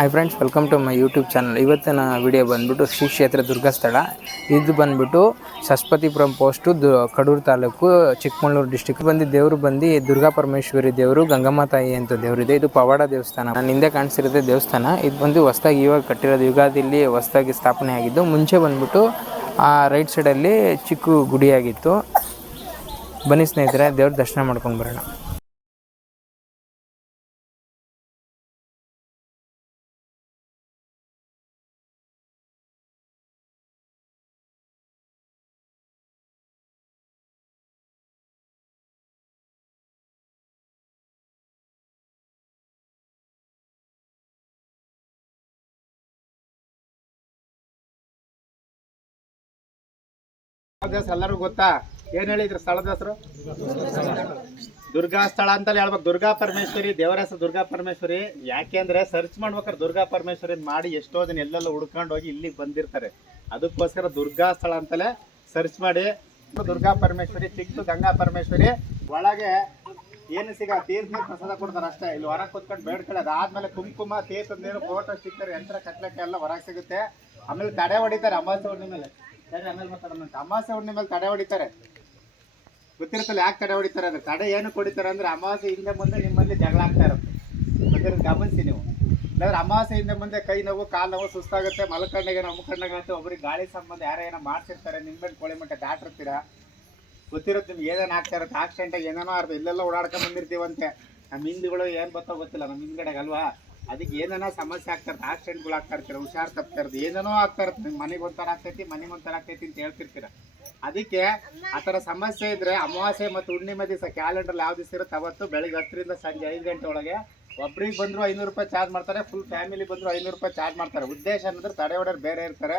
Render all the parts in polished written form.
Hi friends, welcome to my YouTube channel. ಇವತ್ತಿನ video ಬಂದ್ಬಿಟ್ಟು ಶ್ರೀ ಕ್ಷೇತ್ರ ದುರ್ಗಸ್ಥಳ. ಇದು ಬಂದ್ಬಿಟ್ಟು ಸರಸ್ವತಿಪುರಂ ಪೋಸ್ಟು, ಕಡೂರು ತಾಲೂಕು, ಚಿಕ್ಕಮಗಳೂರು ಡಿಸ್ಟಿಕ್. ದೇವರು ಬಂದು ದುರ್ಗಾ ಪರಮೇಶ್ವರಿ ದೇವರು, ಗಂಗಮ್ಮ ತಾಯಿ ಅಂತ ದೇವರಿದೆ. ಇದು ಪವಾಡ ದೇವಸ್ಥಾನ. ನಾನು ಹಿಂದೆ ಕಾಣಿಸಿರೋದೇ ದೇವಸ್ಥಾನ. ಇದು ಬಂದು ಹೊಸದಾಗಿ ಇವಾಗ ಕಟ್ಟಿರೋದು, ಯುಗಾದಿಯಲ್ಲಿ ಹೊಸದಾಗಿ ಸ್ಥಾಪನೆ ಆಗಿದ್ದು. ಮುಂಚೆ ಬಂದ್ಬಿಟ್ಟು ಆ ರೈಟ್ ಸೈಡಲ್ಲಿ ಚಿಕ್ಕ ಗುಡಿಯಾಗಿತ್ತು. ಬನ್ನಿ ಸ್ನೇಹಿತರೆ, ದೇವ್ರ ದರ್ಶನ ಮಾಡ್ಕೊಂಡು ಬರೋಣ. ಎಲ್ಲರಿಗೂ ಗೊತ್ತಾ? ಏನ್ ಹೇಳಿದ್ರು ಸ್ಥಳದ ಹೆಸರು? ದುರ್ಗಾ ಸ್ಥಳ ಅಂತಲೇ ಹೇಳ್ಬೇಕು. ದುರ್ಗಾ ಪರಮೇಶ್ವರಿ ದೇವರ ಹೆಸರು ದುರ್ಗಾ ಪರಮೇಶ್ವರಿ. ಯಾಕೆಂದ್ರೆ ಸರ್ಚ್ ಮಾಡ್ಬೇಕಾದ್ರೆ ದುರ್ಗಾ ಪರಮೇಶ್ವರಿ ಮಾಡಿ ಎಷ್ಟೋ ಜನ ಎಲ್ಲೆಲ್ಲ ಹುಡ್ಕೊಂಡು ಹೋಗಿ ಇಲ್ಲಿಗೆ ಬಂದಿರ್ತಾರೆ. ಅದಕ್ಕೋಸ್ಕರ ದುರ್ಗಾ ಸ್ಥಳ ಅಂತಲೇ ಸರ್ಚ್ ಮಾಡಿ. ದುರ್ಗಾ ಪರಮೇಶ್ವರಿ, ಚಿಕ್ಕ ಗಂಗಾ ಪರಮೇಶ್ವರಿ. ಒಳಗೆ ಏನು ಸಿಗ ತೀರ್ಥ ಪ್ರಸಾದ ಕೊಡ್ತಾರೆ ಅಷ್ಟೇ. ಇಲ್ಲಿ ಹೊರಗೆ ಕೂತ್ಕೊಂಡು ಬೇಡ್ಕೊಳ್ಳಿ. ಅದಾದ್ಮೇಲೆ ಕುಂಕುಮ, ತೀರ್ಥದ ನೀರು, ಫೋಟೋ ಸ್ಟಿಕ್ಕರ್, ಯಂತ್ರ ಕಟ್ಲಕ್ಕೆ ಎಲ್ಲ ಹೊರಗೆ ಸಿಗುತ್ತೆ. ಆಮೇಲೆ ತಡೆ ಹೊಡಿತಾರೆ ಅಮಾವಾಸ್ಯೆ ಹುಣ್ಣಿಮೆ ಮೇಲೆ. ಅಮಾವಾಸ್ಯೆ ಹುಣ್ಣಿಮೆ ಮೇಲೆ ತಡೆ ಹೊಡಿತಾರೆ. ಗೊತ್ತಿರುತ್ತಲ್ಲ ಯಾಕೆ ತಡೆ ಹೊಡಿತಾರೆ ಅಂದ್ರೆ, ತಡೆ ಏನು ಹೊಡಿತಾರೆ ಅಂದ್ರೆ ಅಮಾವಾಸ್ಯೆ ಹಿಂದೆ ಮುಂದೆ ನಿಮ್ಮಲ್ಲಿ ಜಗಳ ಆಗ್ತಾ ಇರುತ್ತೆ. ಗಮನಿಸಿ ನೀವು. ಇಲ್ಲಾಂದ್ರೆ ಅಮಾವಾಸ್ಯೆ ಹಿಂದೆ ಮುಂದೆ ಕೈ ನೋವು, ಕಾಲು ನೋವು, ಸುಸ್ತಾಗುತ್ತೆ, ಮಲ್ಕಂಡಿಗೆ ನೋವು, ಮುಖಂಡಾಗುತ್ತೆ. ಒಬ್ರಿಗೆ ಗಾಳಿ ಸಂಬಂಧ ಯಾರೋ ಏನೋ ಮಾಡ್ತಿರ್ತಾರೆ, ನಿಂಬೆಣ್ಣು ಕೋಳಿ ಮಟ್ಟ ದಾಟಿರ್ತೀರ. ಗೊತ್ತಿರುತ್ತೆ ನಿಮ್ಗೆ ಏನೇನು ಆಗ್ತಾ ಇರುತ್ತೆ. ಆಕ್ಸಿಡೆಂಟಾಗಿ ಏನೇನೋ ಅರ್ಥ ಇಲ್ಲೆಲ್ಲ ಓಡಾಡ್ಕೊಂಡು ಬಂದಿರ್ತೀವಂತೆ. ನಮ್ಮ ಹಿಂದುಗಳು ಏನು ಗೊತ್ತೋ ಗೊತ್ತಿಲ್ಲ, ನಮ್ಮ ಹಿಂದ್ಗಡೆಗೆ ಅಲ್ವಾ. ಅದಕ್ಕೆ ಏನೇನೋ ಸಮಸ್ಯೆ ಆಗ್ತಾ ಇರುತ್ತೆ, ಆಕ್ಸಿಡೆಂಟ್ಗಳು ಆಗ್ತಾ ಇರ್ತೀರ, ಹುಷಾರು ತಪ್ತಾ ಇರೋದು, ಏನೇನೋ ಆಗ್ತಾ ಇರುತ್ತೆ. ನಿಮ್ಮ ಮನೆಗೆ ಒಂಥರ ಆಗ್ತೈತಿ, ಮನೆಗೆ ಒಂಥರ ಆಗ್ತೈತಿ ಅಂತ ಹೇಳ್ತಿರ್ತೀರ. ಅದಕ್ಕೆ ಆ ಥರ ಸಮಸ್ಯೆ ಇದ್ರೆ ಅಮಾವಾಸ್ಯೆ ಮತ್ತು ಹುಣ್ಣಿಮೆ ದಿವಸ ಕ್ಯಾಲೆಂಡರ್ ಯಾವ ದಿವಸ ಇರುತ್ತೆ ಅವತ್ತು ಬೆಳಿಗ್ಗೆ 10 ರಿಂದ ಸಂಜೆ 5 ಗಂಟೆ ಒಳಗೆ ಒಬ್ರಿಗೆ ಬಂದರೂ 500 ರೂಪಾಯಿ ಚಾರ್ಜ್ ಮಾಡ್ತಾರೆ. ಫುಲ್ ಫ್ಯಾಮಿಲಿ ಬಂದರೂ 500 ರೂಪಾಯಿ ಚಾರ್ಜ್ ಮಾಡ್ತಾರೆ. ಉದ್ದೇಶ ಅನ್ನೋದ್ರೆ ತಡೆ ಹೊಡೆಯೋರು ಬೇರೆ ಇರ್ತಾರೆ.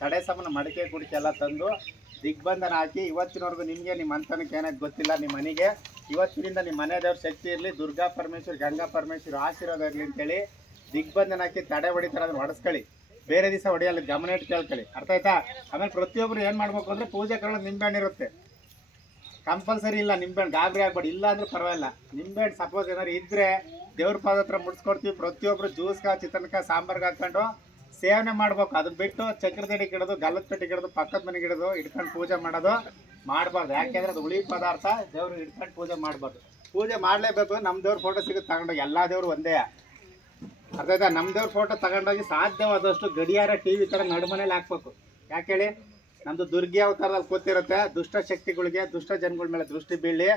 ತಡೆ ಸಾಮಾನು ಮಡಿಕೆ ಕುಡಿಕೆ ಎಲ್ಲ ತಂದು ದಿಗ್ಬಂಧನ ಹಾಕಿ ಇವತ್ತಿನವರೆಗೂ ನಿಮಗೆ ನಿಮ್ಮ ಅಂತನಕ್ಕೆ ಏನಾದ್ರು ಗೊತ್ತಿಲ್ಲ. ನಿಮ್ಮ ಮನೆಗೆ ಇವತ್ತಿನಿಂದ ನಿಮ್ಮ ಮನೆ ದೇವ್ರ ಶಕ್ತಿ ಇರಲಿ, ದುರ್ಗಾ ಪರಮೇಶ್ವರಿ, ಗಂಗಾ ಪರಮೇಶ್ವರಿ ಆಶೀರ್ವಾದ ಇರಲಿ ಅಂತೇಳಿ ದಿಗ್ಬಂಧನ ಹಾಕಿ ತಡೆ ಹೊಡಿತಾರೆ. ಅದನ್ನು ಹೊಡೆಸ್ಕೊಳ್ಳಿ. ಬೇರೆ ದಿವಸ ಹೊಡೆಯಲ್ಲ, ಗಮನ ಇಟ್ಟು ಕೇಳ್ಕೊಳ್ಳಿ. ಅರ್ಥ ಆಯ್ತಾ? ಆಮೇಲೆ ಪ್ರತಿಯೊಬ್ಬರು ಏನು ಮಾಡ್ಬೇಕು ಅಂದರೆ, ಪೂಜೆ ಕಡೆ ನಿಂಬೆಹಣ್ಣು ಇರುತ್ತೆ ಕಂಪಲ್ಸರಿ. ಇಲ್ಲ ನಿಂಬೆಹಣ್ಣು ಗಾಬರಿ ಆಗ್ಬೇಡಿ. ಇಲ್ಲ ಅಂದ್ರೆ ಪರವಾಗಿಲ್ಲ. ನಿಂಬೆಹಣ್ಣು ಸಪೋಸ್ ಏನಾದ್ರು ಇದ್ದರೆ ದೇವ್ರ ಪಾದ ಹತ್ರ ಮುಡಿಸ್ಕೊಡ್ತೀವಿ. ಪ್ರತಿಯೊಬ್ಬರು ಜ್ಯೂಸ್ಗೆ, ಚಿತ್ರಾನ್ನಕ್ಕೆ, ಸಾಂಬಾರ್ಗೆ ಹಾಕ್ಕೊಂಡು ಸೇವನೆ ಮಾಡ್ಬೇಕು. ಅದನ್ನ ಬಿಟ್ಟು ಚಕ್ರದಡಿಗೆ ಇಡೋದು, ಗಲ್ಲದ ಪೆಟ್ಟಿಗೆ ಇಡೋದು, ಪಕ್ಕದ ಮನೆಗೆ ಇಡೋದು, ಇಟ್ಕೊಂಡು ಪೂಜೆ ಮಾಡೋದು ಮಾಡಬಾರ್ದು. ಯಾಕೆಂದ್ರೆ ಅದು ಉಳಿ ಪದಾರ್ಥ. ದೇವ್ರು ಇಟ್ಕೊಂಡು ಪೂಜೆ ಮಾಡಬಾರ್ದು. ಪೂಜೆ ಮಾಡಲೇಬೇಕು. ನಮ್ಮ ದೇವ್ರ ಫೋಟೋ ಸಿಗುತ್ತೆ ತಗೊಂಡೋಗಿ. ಎಲ್ಲ ದೇವರು ಒಂದೇ. ಅರ್ಥ ಆಯ್ತಾ? ನಮ್ಮ ದೇವ್ರ ಫೋಟೋ ತಗೊಂಡೋಗಿ ಸಾಧ್ಯವಾದಷ್ಟು ಗಡಿಯಾರ, TV ಥರ ನಡುಮನೇಲಿ ಹಾಕ್ಬೇಕು. ಯಾಕೆ ಹೇಳಿ? ನಮ್ಮದು ದುರ್ಗಿ ಅವತಾರದಲ್ಲಿ ಕೂತಿರುತ್ತೆ. ದುಷ್ಟ ಶಕ್ತಿಗಳಿಗೆ, ದುಷ್ಟ ಜನಗಳ ಮೇಲೆ ದೃಷ್ಟಿ ಬೀಳಿ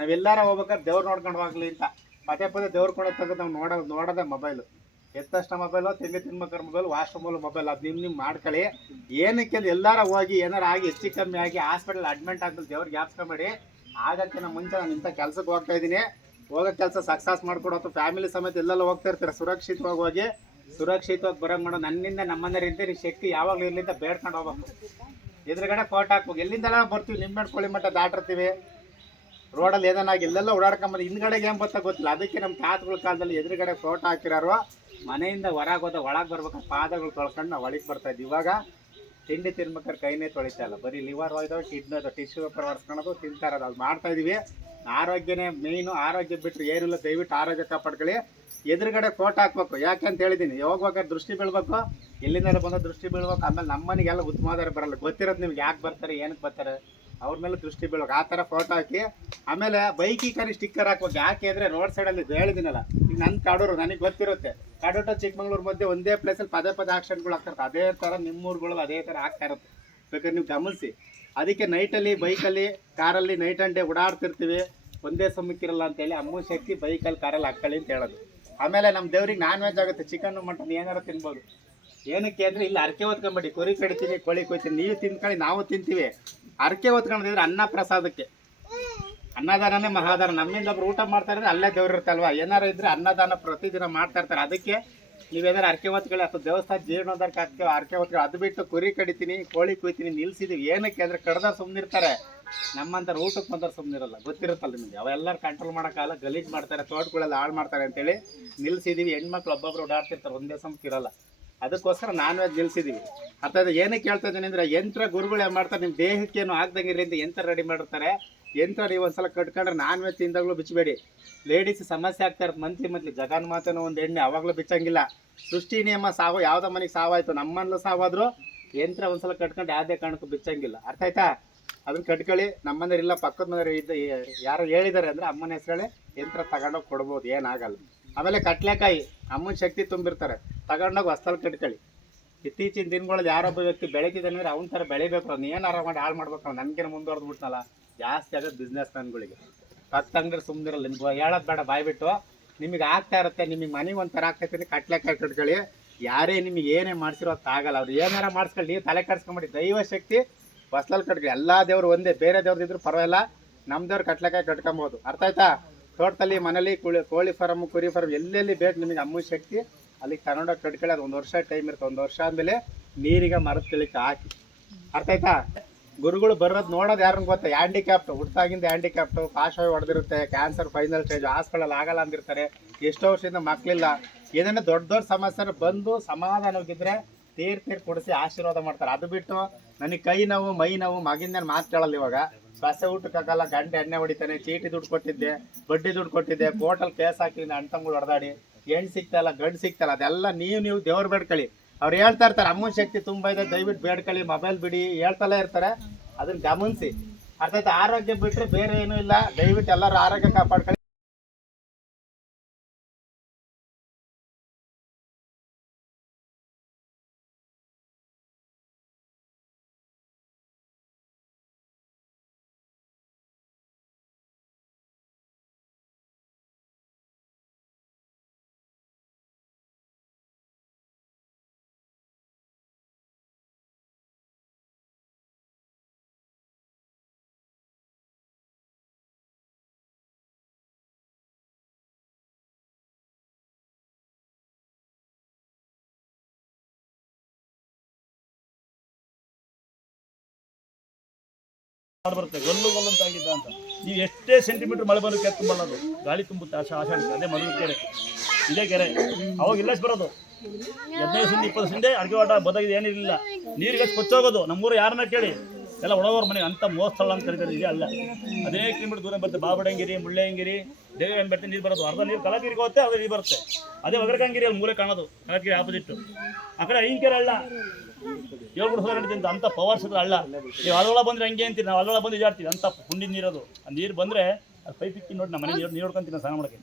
ನಾವೆಲ್ಲರೂ ಹೋಗ್ಬೇಕಾದ್ರೆ ದೇವ್ರು ನೋಡ್ಕೊಂಡು ಹೋಗ್ಲಿ ಅಂತ ಪದೇ ಪದೇ ದೇವ್ರು ಕೂಡ ತೆಗೆದು ನಾವು ನೋಡೋದೇ ಮೊಬೈಲು. ಎತ್ತಷ್ಟ ಮೊಬೈಲು, ತಿನ್ಬೇಕಾದ್ರೆ ಮೊಬೈಲ್, ವಾಶ್ರೂಮಲ್ಲಿ ಮೊಬೈಲ್. ಅದು ನಿಮ್ಮ ಮಾಡ್ಕೊಳ್ಳಿ. ಏನಕ್ಕೆ ಎಲ್ಲಾರ ಹೋಗಿ ಏನಾರು ಆಗಿ ಹೆಚ್ಚು ಕಮ್ಮಿ ಆಗಿ ಹಾಸ್ಪಿಟಲ್ ಅಡ್ಮಿಟ್ ಆಗ್ಬೇಕು, ದೇವ್ರಿಗೆ ಜ್ಞಾಪಿಸ್ಕೊಂಬೇಡಿ. ಆಗಕ್ಕಿಂತ ಮುಂಚೆ ನಾನು ಇಂಥ ಕೆಲಸಕ್ಕೆ ಹೋಗ್ತಾ ಇದ್ದೀನಿ, ಹೋಗೋ ಕೆಲಸ ಸಕ್ಸಸ್ ಮಾಡ್ಕೊಡೋದು. ಫ್ಯಾಮಿಲಿ ಸಮೇತ ಎಲ್ಲೆಲ್ಲ ಹೋಗ್ತಾ ಇರ್ತೀರ. ಸುರಕ್ಷಿತವಾಗಿ ಹೋಗಿ ಸುರಕ್ಷಿತವಾಗಿ ಬರೋಂಗೆ ಮಾಡೋ. ನನ್ನಿಂದ ನಮ್ಮನೆಯರಿಂದ ಈ ಶಕ್ತಿ ಯಾವಾಗಲೂ ಇರಲಿಂದ ಬೇಡ್ಕೊಂಡು ಹೋಗ್ಬೇಕು. ಎದುರುಗಡೆ ಫೋಟೋ ಹಾಕ್ಬೇಕು. ಎಲ್ಲಿಂದೆಲ್ಲ ಬರ್ತೀವಿ, ನಿಂಬೆಹಣ್ಣು ಕೋಳಿ ಮಟ್ಟ ದಾಟಿರ್ತೀವಿ. ರೋಡಲ್ಲಿ ಏನಾಗಿ ಇಲ್ಲೆಲ್ಲ ಓಡಾಡ್ಕೊಂಬಂದು ಹಿಂದ್ಗಡೆಗೆ ಏನು ಬರ್ತಾ ಗೊತ್ತಿಲ್ಲ. ಅದಕ್ಕೆ ನಮ್ಮ ತಾತಗಳ ಕಾಲದಲ್ಲಿ ಎದುರುಗಡೆ ಫೋಟೋ ಹಾಕಿರೋರು ಮನೆಯಿಂದ ಹೊರಗೆ ಹೋದ ಒಳಗೆ ಬರ್ಬೇಕಾದ್ರೆ ಪಾದಗಳು ತೊಳ್ಕೊಂಡು ನಾವು ಒಳಗೆ ಬರ್ತಾಯಿದ್ವಿ. ಇವಾಗ ತಿಂಡಿ ತಿನ್ಬೇಕಾದ್ರೆ ಕೈನೇ ತೊಳಿತಾ ಇಲ್ಲ. ಬರೀ ಲಿವರ್ ಹೋಯ್ದೋ, ಕಿಡ್ನಿ ಹೋಯ್ದೋ, ಟಿಶ್ಯೂ ಪೇಪರ್ ಒರೆಸ್ಕೊಳ್ಳೋದು, ತಿಂತಾ ಇರೋದು, ಅದು ಮಾಡ್ತಾಯಿದ್ದೀವಿ. ಆರೋಗ್ಯನೇ ಮೇಯ್ನು. ಆರೋಗ್ಯ ಬಿಟ್ಟರೆ ಏನಿಲ್ಲ. ದಯವಿಟ್ಟು ಆರೋಗ್ಯ ಕಾಪಾಡ್ಕೊಳ್ಳಿ. ಎದುರುಗಡೆ ಫೋಟೋ ಹಾಕ್ಬೇಕು. ಯಾಕೆ ಅಂತ ಹೇಳಿದ್ದೀನಿ, ಹೋಗ್ಬೇಕಾದ್ರೆ ದೃಷ್ಟಿ ಬೀಳ್ಬೇಕು. ಎಲ್ಲಿಂದ ಬಂದ ದೃಷ್ಟಿ ಬೀಳ್ಬೇಕು. ಆಮೇಲೆ ನಮ್ಮ ಮನೆಗೆಲ್ಲ ಉತ್ತಮವಾದರೆ ಬರಲ್ಲ. ಗೊತ್ತಿರೋದು ನಿಮ್ಗೆ ಯಾಕೆ ಬರ್ತಾರೆ, ಏನಕ್ಕೆ ಬರ್ತಾರೆ, ಅವ್ರ ಮೇಲೆ ದೃಷ್ಟಿ ಬೀಳ್ಬೇಕು. ಆ ಥರ ಫೋಟೋ ಹಾಕಿ ಆಮೇಲೆ ಬೈಕಿಗೆ ಸ್ಟಿಕ್ಕರ್ ಹಾಕ್ಬೇಕು. ಯಾಕೆ ಅಂದರೆ ರೋಡ್ ಸೈಡಲ್ಲಿ ಹೇಳಿದ್ದೀನಲ್ಲ, ಈಗ ನನ್ನ ಕಾಡೂರು ನನಗೆ ಗೊತ್ತಿರುತ್ತೆ. ಕಾಡೂರು ಚಿಕ್ಕಮಗಳೂರು ಮಧ್ಯೆ ಒಂದೇ ಪ್ಲೇಸಲ್ಲಿ ಪದೇ ಪದೇ ಆಕ್ಸಿಡೆಂಟ್ಗಳು ಆಗ್ತಿರುತ್ತೆ. ಅದೇ ಥರ ನಿಮ್ಮೂರುಗಳು ಅದೇ ಥರ ಆಗ್ತಾ ಇರುತ್ತೆ. ಬೇಕಾದ್ರೆ ನೀವು ಗಮನಿಸಿ. ಅದಕ್ಕೆ ನೈಟಲ್ಲಿ ಬೈಕಲ್ಲಿ, ಕಾರಲ್ಲಿ ನೈಟ್ ಆ್ಯಂಡ್ ಡೇ ಓಡಾಡ್ತಿರ್ತೀವಿ. ಒಂದೇ ಸಮಯಕ್ಕಿರಲ್ಲ ಅಂತೇಳಿ ಅಮ್ಮು ಶಕ್ತಿ ಬೈಕಲ್ಲಿ, ಕಾರಲ್ಲಿ ಹಾಕ್ಕೊಳ್ಳಿ ಅಂತ ಹೇಳೋದು. ಆಮೇಲೆ ನಮ್ಮ ದೇವ್ರಿಗೆ ನಾನ್ ವೆಜ್ ಆಗುತ್ತೆ. ಚಿಕನ್, ಮಟನ್ ಏನಾರು ತಿನ್ಬೋದು. ಏನಕ್ಕೆ ಅಂದರೆ ಇಲ್ಲಿ ಅರಕೆ ಹೊತ್ಕೊಂಬೇಡಿ. ಕುರಿ ಕಡಿತೀನಿ, ಕೋಳಿ ಕೊಯ್ತೀನಿ, ನೀವು ತಿನ್ಕೊಳ್ಳಿ, ನಾವು ತಿಂತೀವಿ. ಅರಕೆ ಹೊತ್ಕೊಂಡಿದ್ರೆ ಅನ್ನ ಪ್ರಸಾದಕ್ಕೆ. ಅನ್ನದಾನನೇ ಮಹಾದಾನ. ನಮ್ಮಿಂದ ಒಬ್ರು ಊಟ ಮಾಡ್ತಾ ಇದ್ರೆ ಅಲ್ಲೇ ದೇವ್ರು ಇರುತ್ತಲ್ವ. ಏನಾರು ಇದ್ರೆ ಅನ್ನದಾನ ಪ್ರತಿದಿನ ಮಾಡ್ತಾ ಇರ್ತಾರೆ. ಅದಕ್ಕೆ ನೀವೇನಾರು ಅರಕೆ ಹೊತ್ಕೊಳ್ಳಿ. ಅಥವಾ ದೇವಸ್ಥಾನ ಜೀರ್ಣೋದ್ಧಾರಕ್ಕೆ ಹಾಕ್ತೀವಿ ಅರಕೆ ಹೊತ್ಕೊಳ್ಳಿ. ಅದು ಬಿಟ್ಟು ಕುರಿ ಕಡಿತೀನಿ, ಕೋಳಿ ಕೊಯ್ತೀನಿ ನಿಲ್ಸಿದೀವಿ. ಏನಕ್ಕೆ ಅಂದರೆ ಕಡ್ದವ್ರು ಸುಮ್ಮನಿರ್ತಾರೆ, ನಮ್ಮಂಥವ್ರು ಊಟಕ್ಕೆ ಬಂದವ್ರು ಸುಮ್ಮನಿರಲ್ಲ. ಗೊತ್ತಿರುತ್ತಲ್ಲ ನಿಮಗೆ. ಅವೆಲ್ಲರೂ ಕಂಟ್ರೋಲ್ ಮಾಡೋಕ್ಕಾಗಲ್ಲ, ಗಲೀಜು ಮಾಡ್ತಾರೆ, ತೋಟಗಳೆಲ್ಲ ಹಾಳು ಮಾಡ್ತಾರೆ ಅಂತೇಳಿ ನಿಲ್ಸಿದೀವಿ. ಹೆಣ್ಮಕ್ಳು ಒಬ್ಬೊಬ್ರು ಓಡಾಡ್ತಿರ್ತಾರೆ, ಒಂದೇ ಸಮಕ್ಕೆ ಇರಲ್ಲ. ಅದಕ್ಕೋಸ್ಕರ ನಾನ್ ವೆಜ್ ನಿಲ್ಸಿದೀವಿ. ಅರ್ಥಾತ್ ಏನಕ್ಕೆ ಹೇಳ್ತಾ ಇದ್ದೀನಿ ಅಂದರೆ, ಯಂತ್ರ ಗುರುಗಳು ಏನು ಮಾಡ್ತಾರೆ, ನಿಮ್ಮ ದೇಹಕ್ಕೇನು ಆಗ್ದಂಗೆ ಇರಲಿ ಅಂತ ಯಂತ್ರ ರೆಡಿ ಮಾಡಿರ್ತಾರೆ. ಯಂತ್ರ ನೀವು ಒಂದ್ಸಲ ಕಟ್ಕೊಂಡ್ರೆ ನಾನ್ ವೆಜ್ ತಿಂದಾಗ್ಲೂ ಬಿಚ್ಚಬೇಡಿ. ಲೇಡೀಸ್ ಸಮಸ್ಯೆ ಆಗ್ತಾ ಇರುತ್ತೆ ಮಂತ್ಲಿ ಜಗನ್ಮಾತನ ಒಂದು ಎಣ್ಣೆ ಅವಾಗಲೂ ಬಿಚ್ಚಂಗಿಲ್ಲ. ಸೃಷ್ಟಿ ನಿಯಮ ಸಾವು, ಯಾವುದೋ ಮನೆಗೆ ಸಾವಾಯ್ತು, ನಮ್ಮಲ್ಲೂ ಸಾವಾದ್ರು ಯಂತ್ರ ಒಂದ್ಸಲ ಕಟ್ಕೊಂಡು ಯಾವುದೇ ಕಾರಣಕ್ಕೂ ಬಿಚ್ಚಂಗಿಲ್ಲ. ಅರ್ಥ ಆಯ್ತಾ? ಅದನ್ನ ಕಟ್ಕೊಳ್ಳಿ. ನಮ್ಮ ಮನೆಯವ್ರು ಇಲ್ಲ, ಪಕ್ಕದ ಮನೆಯವ್ರು ಇದ್ದ ಯಾರು ಹೇಳಿದ್ದಾರೆ ಅಂದರೆ ಅಮ್ಮನ ಹೆಸರಲ್ಲೇ ಯಂತ್ರ ತಗೊಂಡೋಗಿ ಕೊಡ್ಬೋದು, ಏನಾಗಲ್ಲ. ಆಮೇಲೆ ಕಟ್ಲೆಕಾಯಿ ಅಮ್ಮನ ಶಕ್ತಿ ತುಂಬಿರ್ತಾರೆ, ತಗೊಂಡೋಗಿ ಹೊಸ್ತಲ್ಲಿ ಕಟ್ಕೊಳ್ಳಿ. ಇತ್ತೀಚಿನ ದಿನಗಳಲ್ಲಿ ಯಾರೊಬ್ಬ ವ್ಯಕ್ತಿ ಬೆಳೀತಿದ್ದಾನೆ ಅಂದರೆ ಅವನ ಥರ ಬೆಳಿಬೇಕು. ಅವ್ನು ಏನಾರ ಮಾಡಿ ಹಾಳು ಮಾಡ್ಬೇಕು. ನನಗೇನು ಮುಂದುವರೆದು ಬಿಟ್ನಲ್ಲ, ಜಾಸ್ತಿ ಆಗೋದು ಬಿಸ್ನೆಸ್ ಮ್ಯಾನ್ಗಳಿಗೆ. ಹತ್ತಂಗ್ರೆ ಸುಮ್ಮನಿರಲ್ಲ, ನಿಮ್ಗೆ ಹೇಳೋದು ಬೇಡ ಬಾಯ್ಬಿಟ್ಟು. ನಿಮಗೆ ಆಗ್ತಾ ಇರುತ್ತೆ, ನಿಮಗೆ ಮನೆಗೆ ಒಂಥರ ಆಗ್ತೈತೆ, ಕಟ್ಲೆಕಾಯಿ ಕಟ್ಕೊಳ್ಳಿ. ಯಾರೇ ನಿಮಗೆ ಏನೇ ಮಾಡಿಸಿರೋ ಆಗಲ್ಲ. ಅವ್ರು ಏನಾರ ಮಾಡಿಸ್ಕೊಳ್ಳಿ, ನೀವು ತಲೆ ಕೆಡಿಸ್ಕೊಂಬಿಡಿ. ದೈವ ಶಕ್ತಿ ಹೊಸ್ಲಲ್ಲಿ ಕಟ್ಕೊಳ್ಳಿ. ಎಲ್ಲ ದೇವರು ಒಂದೇ, ಬೇರೆ ದೇವ್ರದಿದ್ರು ಪರವಾಗಿಲ್ಲ, ನಮ್ಮ ದೇವ್ರು ಕಟ್ಲೆಕಾಯಿ ಕಟ್ಕೊಬೋದು. ಅರ್ಥ ಆಯ್ತಾ? ತೋಟದಲ್ಲಿ ಮನೇಲಿ ಕೋಳಿ ಫಾರಮ್, ಕುರಿ ಫಾರಮ್ ಎಲ್ಲೆಲ್ಲಿ ಬೇಕು ನಿಮಗೆ ಅಮ್ಮನ ಶಕ್ತಿ ಅಲ್ಲಿಗೆ ತಗೊಂಡೋಗಿ ಕಟ್ಕೊಳ್ಳಿ. ಅದು 1 ವರ್ಷ ಟೈಮ್ ಇರುತ್ತೆ. 1 ವರ್ಷ ಆದಮೇಲೆ ನೀರಿಗೆ ಮರದ ಕೆಳಕ್ಕೆ ಹಾಕಿ. ಅರ್ಥ ಆಯ್ತಾ? ಗುರುಗಳು ಬರೋದು ನೋಡೋದು ಯಾರನ್ನ ಗೊತ್ತಾ? ಹ್ಯಾಂಡಿಕ್ಯಾಪ್ಟು, ಹುಟ್ಟಾಗಿಂದ ಹ್ಯಾಂಡಿಕ್ಯಾಪ್ಟು, ಪಾಶವಾಗಿ ಹೊಡೆದಿರುತ್ತೆ, ಕ್ಯಾನ್ಸರ್ ಫೈನಲ್ ಸ್ಟೇಜ್, ಹಾಸ್ಪಿಟಲ್ ಆಗಲ್ಲ ಅಂದಿರ್ತಾರೆ, ಎಷ್ಟೋ ವರ್ಷದಿಂದ ಮಕ್ಕಳಿಲ್ಲ, ಏನೇನೋ ದೊಡ್ಡ ಸಮಸ್ಯೆ ಬಂದು ಸಮಾಧಾನವಾಗಿದ್ದರೆ ತೀರ್ ಕೊಡಿಸಿ ಆಶೀರ್ವಾದ ಮಾಡ್ತಾರೆ. ಅದು ಬಿಟ್ಟು ನನಗೆ ಕೈ ನೋವು ಮೈ ನೋವು ಮಗಿಂದ ಮಾತು ಕೇಳಲ್ಲ. ಇವಾಗ ಸೊಸೆ ಊಟಕ್ಕಾಗಲ್ಲ, ಗಂಟೆ ಎಣ್ಣೆ ಹೊಡಿತಾನೆ, ಚೀಟಿ ದುಡ್ಡು ಕೊಟ್ಟಿದ್ದೆ, ಬಡ್ಡಿ ದುಡ್ಡು ಕೊಟ್ಟಿದ್ದೆ, ಕೋರ್ಟಲ್ಲಿ ಕೇಸ್ ಹಾಕಿದ್ದೀನಿ, ಅಣ್ತಂಗಳು ಹೊಡೆದಾಡಿ, ಹೆಣ್ಣು ಸಿಗ್ತಾಯಿಲ್ಲ, ಗಂಡು ಸಿಗ್ತಾಯಿಲ್ಲ. ಅದೆಲ್ಲ ನೀವು ದೇವ್ರು ಬೇಡ್ಕೊಳ್ಳಿ. ಅವ್ರು ಹೇಳ್ತಾ ಇರ್ತಾರೆ ಅಮ್ಮನ ಶಕ್ತಿ ತುಂಬ ಇದೆ, ದಯವಿಟ್ಟು ಬೇಡ್ಕೊಳ್ಳಿ, ಮೊಬೈಲ್ ಬಿಡಿ ಹೇಳ್ತಲೇ ಇರ್ತಾರೆ. ಅದನ್ನ ಗಮನಿಸಿ. ಅರ್ಥ ಆಯ್ತಾ? ಆರೋಗ್ಯ ಬಿಟ್ಟರೆ ಬೇರೆ ಏನೂ ಇಲ್ಲ. ದಯವಿಟ್ಟು ಎಲ್ಲರೂ ಆರೋಗ್ಯ ಕಾಪಾಡ್ಕೊಳ್ಳಿ. ಬರುತ್ತೆ ಗೊಲ್ಲು ಅಂತ ಆಗಿದ್ದ ಅಂತ. ನೀವು ಎಷ್ಟೇ ಸೆಂಟಿಮೀಟರ್ ಮಳೆ ಬಂದು ಕೆರೆ ತುಂಬಲ್ಲ, ಅದು ಗಾಳಿ ತುಂಬುತ್ತೆ. ಆಷಾಢಕ್ಕೆ ಅದೇ ಮೊದಲು ಕೆರೆ, ಇದೇ ಕೆರೆ. ಅವಾಗ ಇಲ್ಲಷ್ಟು ಬರೋದು 15 ಸಿಂಧಿ 20 ಸಿಂಧಿ ಅಡುಗೆ ವಾಟ ಬದಾಗಿದೆ, ಏನಿರಲಿಲ್ಲ. ನೀರಿಗೆ ಕೊಚ್ಚೋಗೋದು. ನಮ್ಮೂರು ಯಾರನ್ನ ಕೇಳಿ ಎಲ್ಲ ಒಳಗೋರ ಮನೆಗೆ ಅಂತ ಮೋಸ್ತಳ ಅಂತ ಕರೀತಾರೆ. ಇದೆ ಅಲ್ಲ, 15 ಕಿಲೋಮೀಟರ್ ದೂರ ಬರುತ್ತೆ. ಬಾಬಡಂಗಿರಿ, ಮುಳ್ಳಯ್ಯಂಗಿರಿ, ದೇವೇಂಬೆಟ್ಟಿ ನೀರು ಬರೋದು. ಅರ್ಧ ನೀರು ಕಲಾಗಿರಿಗೆ ಹೋಗುತ್ತೆ, ಅದೇ ನೀರು ಬರುತ್ತೆ. ಅದೇ ಒಗರಕಂಗಿರಿ ಅಲ್ಲಿ ಮೂಲೆ ಕಾಣೋದು, ಕಲಾಗಿರಿ ಆಪೋಸಿಟ್ಟು. ಆ ಕಡೆ ಐಂಕೆರೆ ಹಳ್ಳ 7 ಗುಡಿಸಲ ನಡೀತಿಂತ ಅಂಥ ಪವರ್ಸ್ ಇದ್ರೆ ಹಳ್ಳ. ನೀವು ಅಲ್ಲೊಳ ಬಂದರೆ ಹಂಗೆ ಅಂತೀರಿ, ನಾವು ಅಲ್ಲೊಳ ಬಂದು ಇದಾಡ್ತೀವಿ. ಅಂಥ ಪುಂಡಿನ ನೀರದು. ಆ ನೀರು ಬಂದರೆ ಅದು ಪೈಪ್ ಇಕ್ಕಿ ನೋಡಿ ನಮ್ಮ ಮನೆ ನೀರು ನೋಡ್ಕೊಂತೀನಿ ಸ್ನಾನ ಮಾಡೋಕ್ಕೆ.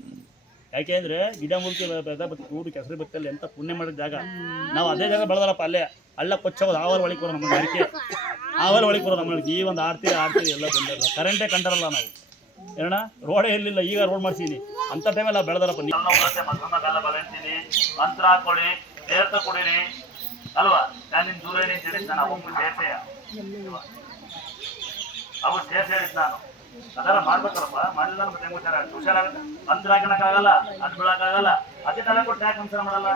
ಯಾಕೆ ಅಂದರೆ ಗಿಡ ಮುಲ್ಕಿ ಬೆದ ಬತ್ತಿ ಕೂಡು ಕೆಸರು ಬತ್ತಲ್ಲಿ ಎಂಥ ಪುಣ್ಯ ಮಾಡಿದ ಜಾಗ. ನಾವು ಅದೇ ಜಾಗ ಬೆಳೆದಲ್ಲಪ್ಪ, ಅಲ್ಲೇ ಹಳ್ಳ ಕೊಚ್ಚೋದು. ಆವಲ್ ಒಳಗೆ ಬರೋ ನಮ್ಮ ಅಡಿಕೆ, ಆವಲ್ ಒಳಗೆ ಬರೋ ನಮ್ಮ ಈ ಒಂದು ಆಡ್ತೀರಿ ಎಲ್ಲ ಬಂದಿರಲ್ಲ. ಕರೆಂಟೇ ಕಂಡರಲ್ಲ ನಾವು. ಏನಣ್ಣ ರೋಡೇ ಇರಲಿಲ್ಲ, ಈಗ ರೋಡ್ ಮಾಡ್ಸೀನಿ. ಅಂಥ ಟೈಮೆಲ್ಲ ಬೆಳೆದಾರಪ್ಪ. ಮಂತ್ರ ಹಾಕೊಳ್ಳಿ, ತೀರ್ಥ ಕುಡೀರಿ ಅಲ್ವಾ. ನಾನು ನಿನ್ನ ದೂರ ಹೇಳಿದ್ದು ನಾನು ಅವಾಗ ಸೇರ್ಸೆ ಅವಾಗ ಹೇಳಿದ್ದು ನಾನು. ಅದೆಲ್ಲ ಮಾಡ್ಬೇಕಲ್ಲಪ್ಪ, ಮಾಡಿಲ್ಲ ಮತ್ತೆ ಹುಷಾರಾಗುತ್ತೆ. ಮಂತ್ರ ಹಾಕೋಕ್ಕಾಗಲ್ಲ, ಅದು ಬೀಳಕ್ಕಾಗಲ್ಲ. ಅದೇ ತಲೆ ಕೊಟ್ಟು ಯಾಕೆ ಸಂಸಾರ ಮಾಡಲ್ಲ?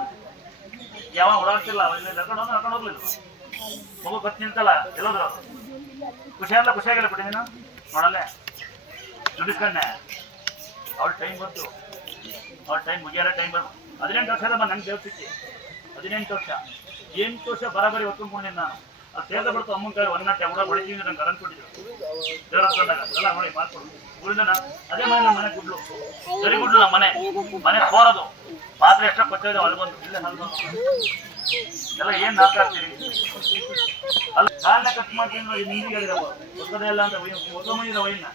ಯಾವ ಓಡಾಡ್ತಿಲ್ಲ, ಕರ್ಕೊಂಡು ಹೋಗ್ಲಿಲ್ಲ. ಮಗು ಗೊತ್ತು ನಿಂತಲ್ಲ ಎಲ್ಲೋದ್ರು ಖುಷಿಯಾಗಿಲ್ಲ ಬಿಡಿ. ನೀನು ನೋಡಲ್ಲೇ ದುಡಿಸ್ಕೊಂಡೆ. ಅವ್ರ ಟೈಮ್ ಬಂತು, ಅವ್ರ ಟೈಮ್ ಮುಗಿಯಾರ ಟೈಮ್ ಬಂತು. 18 ವರ್ಷ ಅಲ್ಲ ನಂಗೆ ದೇವ್ರ ಸಿಕ್ಕಿ. 18 ವರ್ಷ 8 ವರ್ಷ ಬರಾಬರಿ ಹೊತ್ಕೊಂಡ್ಕೊಂಡಿನಿ ನಾನು. ಅದು ಸೇರ್ದ ಬಿಡ್ತು ಅಮ್ಮನ ಕೈ 1 ಗಂಟೆ ಊರಾಗ ಹೊಡಿತೀವಿ. ನಂಗೆ ಕರೆಂಟ್ ಕೊಟ್ಟಿದ್ರು ದೇವ್ರ ಹತ್ಕೊಂಡಾಗ ಎಲ್ಲ ನೋಡಿ ಮಾಡ್ಕೊಡು. ಊರಿಂದ ಅದೇ ಮನೆ ನಮ್ಮ ಮನೆ ಗುಡ್ಲು, ಸರಿ ಗುಡ್ಲು ನಮ್ಮ ಮನೆ ಕೋರೋದು. ಪಾತ್ರೆ ಎಷ್ಟ ಕೊಟ್ಟಿದ್ದೆ ಅಲ್ಲಿ ಬಂದು ಇಲ್ಲೇ ಹಲ್ ಬಂದು ಎಲ್ಲ ಏನು ನಾಲ್ಕಾಡ್ತೀರಿ ಅಲ್ಲಿ ಕಾಲನ್ನ ಕಟ್ ಮಾಡ್ತೀನಿ. ನೀರಿಗೆ ಹೊಸದೇ ಇಲ್ಲ ಅಂತ ಹೊಸ ಮೈದ ವೈನ್ನ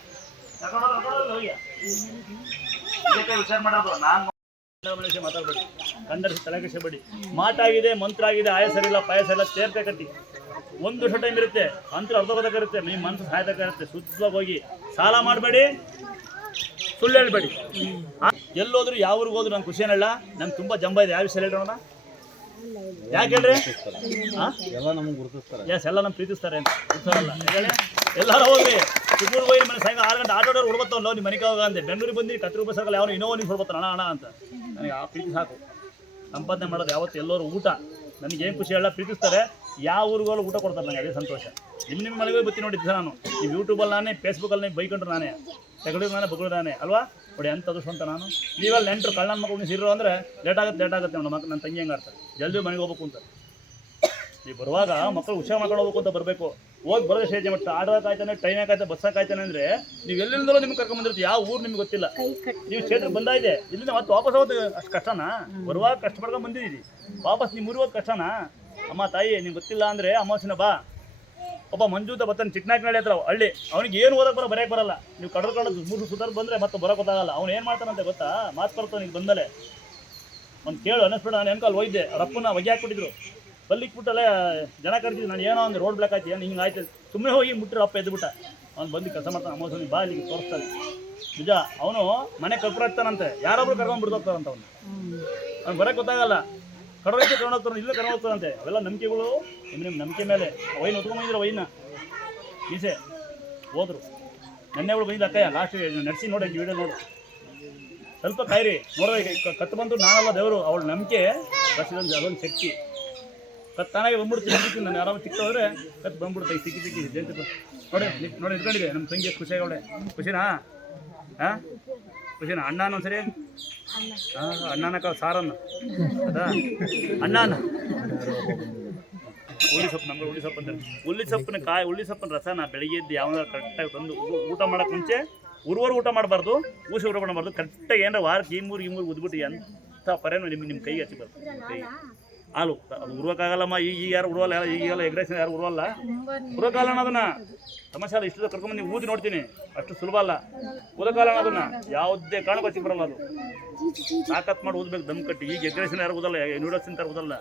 ತಗೊಂಡೋದು ಒಯ್ಯ. ಇದಕ್ಕೆ ವಿಚಾರ ಮಾಡೋದು. ನಾನು ಮಾತಾಡ್ಬೇಡಿ, ಕಂಡರಿಸಿ ತಲೆಗೆಸಬೇಡಿ. ಮಾಟಾಗಿದೆ, ಮಂತ್ರ ಆಗಿದೆ, ಆಯಸ ಇಲ್ಲ, ಪಾಯಸ ಇಲ್ಲ, ತೇರ್ತೆ ಕಟ್ಟಿ 1 ವರ್ಷ ಟೈಮ್ ಇರುತ್ತೆ. ಅಂತರ ಅರ್ಧೋಗದಾಗ ಇರುತ್ತೆ. ನಿಮ್ಮ ಮನಸ್ಸು ಸಹಾಯಕ ಇರುತ್ತೆ. ಶುದ್ಧವಾಗಿ ಹೋಗಿ ಸಾಲ ಮಾಡಬೇಡಿ, ಸುಳ್ಳು ಹೇಳ್ಬೇಡಿ. ಎಲ್ಲೋದ್ರು ಯಾವ ಊರಿಗೆ ಹೋದ್ರು ನಂಗೆ ಖುಷಿ ಏನಲ್ಲ. ನಂಗೆ ತುಂಬ ಜಂಬ ಇದೆ. ಯಾವ ವಿಷಯ ಹೇಳ್ರೋಣ? ಯಾಕೆ ಹೇಳ್ರಿ? ಎಲ್ಲ ನಮ್ಗೆ ಗುರುತಿಸ್ತಾರೆ. ಎಸ್, ಎಲ್ಲ ನಮ್ಗೆ ಪ್ರೀತಿಸ್ತಾರೆ ಅಂತ ಗುರುತಿಸಲ್ಲ. ಹೇಳಿ ಎಲ್ಲರೂ ಹೋಗ್ರಿ. ಚಿಕ್ಕೂರು ಹೋಗಿ ಮನೆ ಸಾಯಂಕಾಲ 6 ಗಂಟೆ ಆಟೋಡವ್ರು ಹೊಡ್ಬತ್ತವಲ್ಲ ನಿಮ್ಮ ಮನೆಗೆ ಹೋಗ ಅಂದೆ. ಬೆಂಗಳೂರಿಗೆ ಬಂದು 10 ರೂಪಾಯಿ ಸರ್ಕಲ್ ಯಾವ ಇನ್ನೋ ನೀವು ಹೊಡ್ಬತ್ತಾನ ಅಣ್ಣ ಅಂತ. ನನಗೆ ಆ ಪ್ರೀತಿ ಸಾಕು. ಸಂಪಾದನೆ ಮಾಡೋದು ಯಾವತ್ತು ಎಲ್ಲರೂ ಊಟ. ನನಗೆ ಏನು ಖುಷಿ ಎಲ್ಲ ಪ್ರೀತಿಸ್ತಾರೆ. ಯಾವ ಊರಿಗೋಲು ಊಟ ಕೊಡ್ತಾರೆ ನನಗೆ, ಅದೇ ಸಂತೋಷ. ನಿಮ್ಮ ಮನೆಗೆ ಬತ್ತಿ ನೋಡಿದ್ದೆ ನಾನು. ನೀವು ಯೂಟ್ಯೂಬಲ್ಲಿ ನಾನೇ, ಫೇಸ್ಬುಕ್ಕಲ್ಲಿ ಬೈಕೊಂಡ್ರು ನಾನೇ, ತೆಗಳಿದ್ರು ನಾನೇ, ಬಗ್ಳು ನಾನೇ ಅಲ್ವಾ. ನೋಡಿ ಎಂಥದ್ದು ಅಂತ ನಾನು. ನೀವೆಲ್ಲ ನೆಂಟರು ಕಳ್ಳನ ಮಕ್ಕಳು ನೀವು ಸಿರೋ ಅಂದರೆ ಲೇಟ್ ಆಗುತ್ತೆ ನಮ್ಮ ಮಕ್ಕಳು. ನನ್ನ ತಂಗಿ ಹೆಂಗೆ ಆಡ್ತಾರೆ, ಜಲ್ದಿ ಮನೆಗೆ ಹೋಗ್ಬೇಕು ಅಂತ. ನೀವು ಬರುವಾಗ ಮಕ್ಕಳು ಹುಷಾರು ಮಾಡ್ಕೊಂಡು ಹೋಗ್ಬೇಕು ಅಂತ ಬರಬೇಕು. ಹೋಗಿ ಬರೋದೇ ಸ್ಟೇಜ್ ಮಟ್ಟ ಆಡೋಕಾಯ್ತಾನೆ ಟ್ರೈನಾಗ ಆಯ್ತಾ ಬಸ್ಸಾಗ ಆಯ್ತಾನೆ ಅಂದರೆ ನೀವು ಎಲ್ಲಿಂದಲೂ ನಿಮ್ಗೆ ಕರ್ಕೊಂಡ್ಬಂದಿರ್ತೀವಿ, ಯಾವ ಊರು ನಿಮ್ಗೆ ಗೊತ್ತಿಲ್ಲ, ನೀವು ಕ್ಷೇತ್ರಕ್ಕೆ ಬಂದಾಯಿದೆ, ಇಲ್ಲಿಂದ ಮತ್ತೆ ವಾಪಸ್ ಹೋಗೋದು ಅಷ್ಟು ಕಷ್ಟನಾ? ಬರುವಾಗ ಕಷ್ಟ ಪಡ್ಕೊಂಡು ಬಂದಿದ್ದೀರಿ, ವಾಪಸ್ ನೀವು ಊರಿಗೆ ಕಷ್ಟನಾ? ಅಮ್ಮ ತಾಯಿ ನಿಮ್ಗೆ ಗೊತ್ತಿಲ್ಲ ಅಂದರೆ ಅಮಾವಾಸ್ಯನ ಬಾ, ಒಬ್ಬ ಮಂಜೂತ ಬರ್ತಾನೆ ಚಿಕ್ಕನಾಯಕನಹಳ್ಳಿ ಹತ್ರ ಹಳ್ಳಿ, ಅವ್ನಿಗೆ ಏನು ಓದಕ್ಕೆ ಬರೋ ಬರೆಯಕ್ಕೆ ಬರಲ್ಲ, ನೀವು ಕಡ್ಕೊಂಡು ಮೂರು ಸುತ್ತಾರು ಬಂದರೆ ಮತ್ತೆ ಬರೋಕೆ ಗೊತ್ತಾಗಲ್ಲ, ಅವ್ನು ಏನು ಮಾಡ್ತಾನಂತೆ ಗೊತ್ತಾ? ಮಾತು ಬರ್ತಾನೆ ಈಗ ಬಂದಲೆ ಒಂದು ಕೇಳು ಅನ್ನಿಸ್ಬಿಟ್ಟು ನಾನು ಹೆಣ್ಕಾಲು ಹೋಯ್ದೆ, ಅವ್ರ ಅಪ್ಪನ ಹೊಗೆ ಹಾಕ್ಬಿಟ್ಟಿದ್ರು, ಬಲ್ಲಿಕ್ಬಿಟ್ಟಲ್ಲೇ ಜನ ಕರ್ತಿದ್ರು, ನಾನು ಏನೋ ಒಂದು ರೋಡ್ ಬ್ಲಾಕ್ ಆಯ್ತು, ಏನು ಹಿಂಗೆ ಆಯ್ತು, ಸುಮ್ಮನೆ ಹೋಗಿ ಮುಟ್ಟಿರೋ ಅಪ್ಪ ಎದ್ದುಬಿಟ್ಟ, ಅವ್ನು ಬಂದು ಕೆಲಸ ಮಾಡ್ತಾನೆ, ಅಮಾವಾಸ್ಯನಿಗೆ ಬಾ ಇಲ್ಲಿಗೆ ತೋರಿಸ್ತಾನೆ. ನಿಜ, ಅವನು ಮನೆ ಕರ್ಪುರ ಇರ್ತಾನಂತೆ, ಯಾರೊಬ್ರು ಕರ್ಕೊಂಡು ಬಿಡ್ತಾರಂತ ಅವ್ನು ಬರೋಕ್ಕೆ ಗೊತ್ತಾಗಲ್ಲ, ಕಡವೈತೆ ಕರ್ಕೊಂಡೋಗ್ತಾನೆ, ಇಲ್ಲೇ ಕರ್ಕೊಂಡು ಹೋಗ್ತಾರಂತೆ. ಅವೆಲ್ಲ ನಂಬಿಕೆಗಳು, ನಿಮ್ಮ ನಂಬಿಕೆ ಮೇಲೆ ವೈನ್ ಹೊತ್ಕೊಂಬಂದಿದ್ರು, ವೈನ ಈಸೆ ಹೋದ್ರು, ನೆನ್ನೆಗಳು ಬಂದಿದ್ದು ಅಕ್ಕಯ್ಯ ಲಾಸ್ಟ್ ನಡೆಸಿ ನೋಡಿ ವಿಡಿಯೋ ನೋಡು, ಸ್ವಲ್ಪ ಕಾಯಿರಿ ನೋಡೋದು ಕತ್ತು ಬಂದು ನಾನಲ್ಲ ದೇವರು, ಅವಳ ನಂಬಿಕೆ ಬಸ್ಸಿದೊಂದು ಅದೊಂದು ಶಕ್ತಿ, ಕತ್ತಾನಾಗೆ ಬಂದ್ಬಿಡ್ತೀನಿ ನಂಬಿಕೆ, ನಾನು ಆರಾಮ ಚಿಕ್ಕವ್ರೆ ಕತ್ತು ಬಂದ್ಬಿಡ್ತಾ ಸಿಕ್ಕಿ ಜಯಂತಿ ನೋಡಿ ನೋಡಿ ಇಟ್ಕೊಂಡಿದೆ ನಮ್ಮ ತಂಗಿ ಎಷ್ಟು ಖುಷಿಯಾಗವಳೆ, ಖುಷಿನಾ? ಹಾಂ ಖುಷಿನಾ? ಅಣ್ಣ ಅನ್ನೋ ಸರಿ ಹಾಂ ಅಣ್ಣನಕ್ಕ ಸಾರನ್ನು ಅದಾ ಅಣ್ಣನ ಹುಳಿ ಸೊಪ್ಪು, ನಮ್ಗೆ ಹುಳಿ ಸೊಪ್ಪು ಅಂತಾರೆ, ಹುಳಿ ಸೊಪ್ಪಿನ ಕಾಯಿ, ಹುಳಿ ಸೊಪ್ಪಿನ ರಸನ ಬೆಳಿಗ್ಗೆ ಎದ್ದು ಯಾವ್ದಾರು ಕರೆಕ್ಟಾಗಿ ತಂದು ಊಟ ಮಾಡೋಕ್ಕೆ ಮುಂಚೆ ಉರುವರು ಊಟ ಮಾಡಬಾರ್ದು, ಊಟ ಮಾಡಬಾರ್ದು, ಕರೆಕ್ಟಾಗಿ ಏನಾರ ವಾರಕ್ಕೆ ಈ ಮೂರು ಉದ್ಬಿಟ್ಟು ಎಂಥ ಪರೇನು ನಿಮ್ಮ ಕೈಗೆ ಹಚ್ಚಿ ಬರ್ತದೆ, ಕೈಗೆ ಹಾಲು ಅದು ಉರುವಕ್ಕಾಗಲ್ಲಮ್ಮ, ಈಗ ಯಾರು ಉರುವಲ್ಲ, ಈಗೆಲ್ಲ ಎಗ್ರೇಷನ್ ಯಾರು ಉರುವಲ್ಲ, ಉರುವಕ್ಕಾಲ ಅನ್ನೋದನ್ನ ಸಮಸ್ಯೆ ಅಲ್ಲ, ಇಷ್ಟು ಕರ್ಕೊಂಡು ನೀವು ಊದಿ ನೋಡ್ತೀನಿ, ಅಷ್ಟು ಸುಲಭ ಅಲ್ಲ, ಉದಕಾಲ ಅನ್ನೋದನ್ನ ಯಾವುದೇ ಕಾರಣಕ್ಕೂ ಹಚ್ಚಿ ಬರಲ್ಲ, ಅದು ತಾಕತ್ ಮಾಡಿ ಊದ್ಬೇಕು ದಮ್ ಕಟ್ಟಿ, ಈಗ ಎಗ್ರೇಷನ್ ಯಾರು ಓದಲ್ಲ, ನೂಡಲ್ಸ್ ಅಂತ ಓದಲ್ಲ,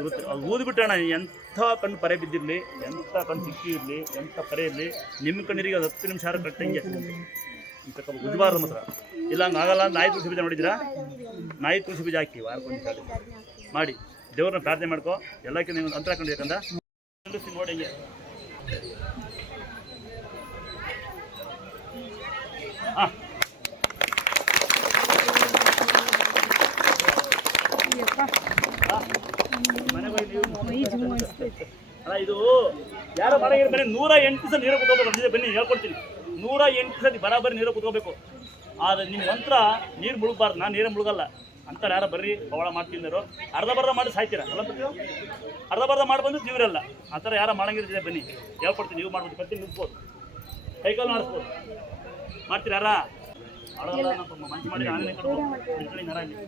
ಇರುತ್ತೆ ಅದು ಊದ್ಬಿಟ್ಟಣ, ಎಂಥ ಕಣ್ಣು ಪರೆ ಬಿದ್ದಿರಲಿ, ಎಂಥ ಕಣ್ಣು ಸಿಕ್ಕಿ ಇರಲಿ, ಎಂಥ ಪರೆ ಇರಲಿ, ನಿಮ್ಮ ಕಣ್ಣೀರಿಗೆ ಅದು 10 ನಿಮಿಷ ಕಟ್ಟಂಗೆ ಇಂಥ ಉಜ್ಬಾರ್ದು ಮಾತ್ರ, ಇಲ್ಲ ಹಂಗೆ ಆಗಲ್ಲ. ನಾಯಿ ತುಳಸಿ ಬೀಜ ನೋಡಿದ್ದೀರಾ? ನಾಯಿ ತುಳಸಿ ಬೀಜ ಹಾಕಿ ವಾರಕ್ಕೊಂದು ಮಾಡಿ ದೇವ್ರನ್ನ ಪ್ರಾರ್ಥನೆ ಮಾಡ್ಕೊ, ಎಲ್ಲಕ್ಕೆ ನೀವು ಅಂತರ ಹಾಕೊಂಡು ಯಾಕಂದ ನೋಡಿ ಹಿಂಗೆ ಹಾಂ ಅಲ್ಲ ಇದು ಯಾರೋ ಮನೆಗೆ ಬನ್ನಿ 108 ಸಲ ನೀರು ಕುತ್ಕೋಬೇಕು, ಬನ್ನಿ ಹೇಳ್ಕೊಡ್ತೀನಿ, 108 ಸತಿ ಬರಾಬರಿ ನೀರು ಕುತ್ಕೋಬೇಕು, ಆದರೆ ನಿಮ್ಮ ಮಂತ್ರ ನೀರು ಮುಳುಗಬಾರ್ದು, ನಾನು ನೀರೇ ಮುಳುಗಲ್ಲ ಅಂತಾರೆ. ಯಾರೋ ಬರ್ರಿ ಪವಾಡ ಮಾಡ್ತಿದ್ದಾರೋ ಅರ್ಧ ಮಾಡಿ ಸಾಯ್ತೀರ ಅಲ್ಲ, ಅರ್ಧ ಮಾಡಿ ಬಂದು ಜೀವರಲ್ಲ ಆ ಥರ ಯಾರೋ ಮಾಡಂಗಿರ್ತಿದೆ, ಬನ್ನಿ ಹೇಳ್ಕೊಡ್ತೀನಿ, ನೀವು ಮಾಡ್ಬೋದು, ಕತ್ತಿ ನಿಲ್ಸ್ಬೋದು, ಕೈಕಾಲು ಮಾಡಿಸ್ಬೋದು, ಮಾಡ್ತೀರ ಯಾರ ಆಡೋಲ್ಲ ಮಂಚು ಮಾಡಿ ಆನೆ ಕಟ್ಬೋದು ನರ ಇಲ್ಲಿ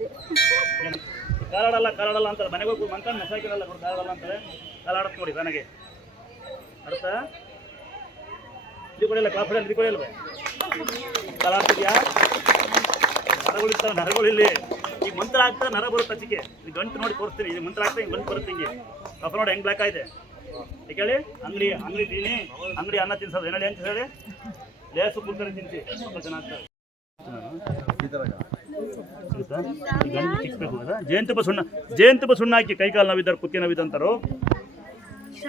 ಕಾಲಾಡಲ್ಲ ಅಂತಾರೆ, ಮನೆಗೆ ಹೋಗಿ ಮಂಕ ನೆಸಾಕಿರಲ್ಲ ನೋಡಿ, ಕಾಲಾಡಲ್ಲ ಅಂತಾರೆ, ಕಾಲಾಡತ್ ನೋಡಿ ನನಗೆ ಅರ್ಥ ಇದು ಕೊಡಿಲ್ಲ, ಕಾಫಿ ಇದು ಕೊಡಿಲ್ವೇ, ಕಾಲಾಡ್ತಿದ್ಯಾ? ನರಗಳಿರ್ತಾವೆ, ನರಗಳಿಲ್ಲಿ ಈಗ ಮಂತ್ರ ಆಗ್ತಾ ನರ ಬರುತ್ತೆ ಹಚ್ಚಿಗೆ, ಇದು ಗಂಟು ನೋಡಿ ತೋರಿಸ್ತೀನಿ, ಇದು ಮಂತ್ರ ಆಗ್ತಾ ಹಿಂಗೆ ಗಂಟು ಬರುತ್ತೆ, ಹಿಂಗೆ ಕಾಫಿ ನೋಡಿ ಹೆಂಗೆ ಬ್ಲ್ಯಾಕ್ ಆಯ್ತೆ ಹೇಳಿ, ಅಂಗಡಿ ತಿನ್ನಿ, ಅಂಗಡಿ ಅನ್ನ ತಿನ್ಸೋದು ಏನಾಡಿ ಅಂತ ಹೇಳಿ, ಲೇಸು ಕುರ್ಕರಿ ತಿನ್ಸಿ ಸ್ವಲ್ಪ ಚೆನ್ನಾಗ್ತದೆ. ಗಂಟು ತಿಕ್ಬೇಕು, ಜೇನುತುಪ್ಪ ಸುಣ್ಣ ಹಾಕಿ ಕೈಕಾಲು ನಾವಿದ್ದಾರೆ, ಕುತ್ತಿ ನಾವಿದ್ದು ಅಂತಾರೋ,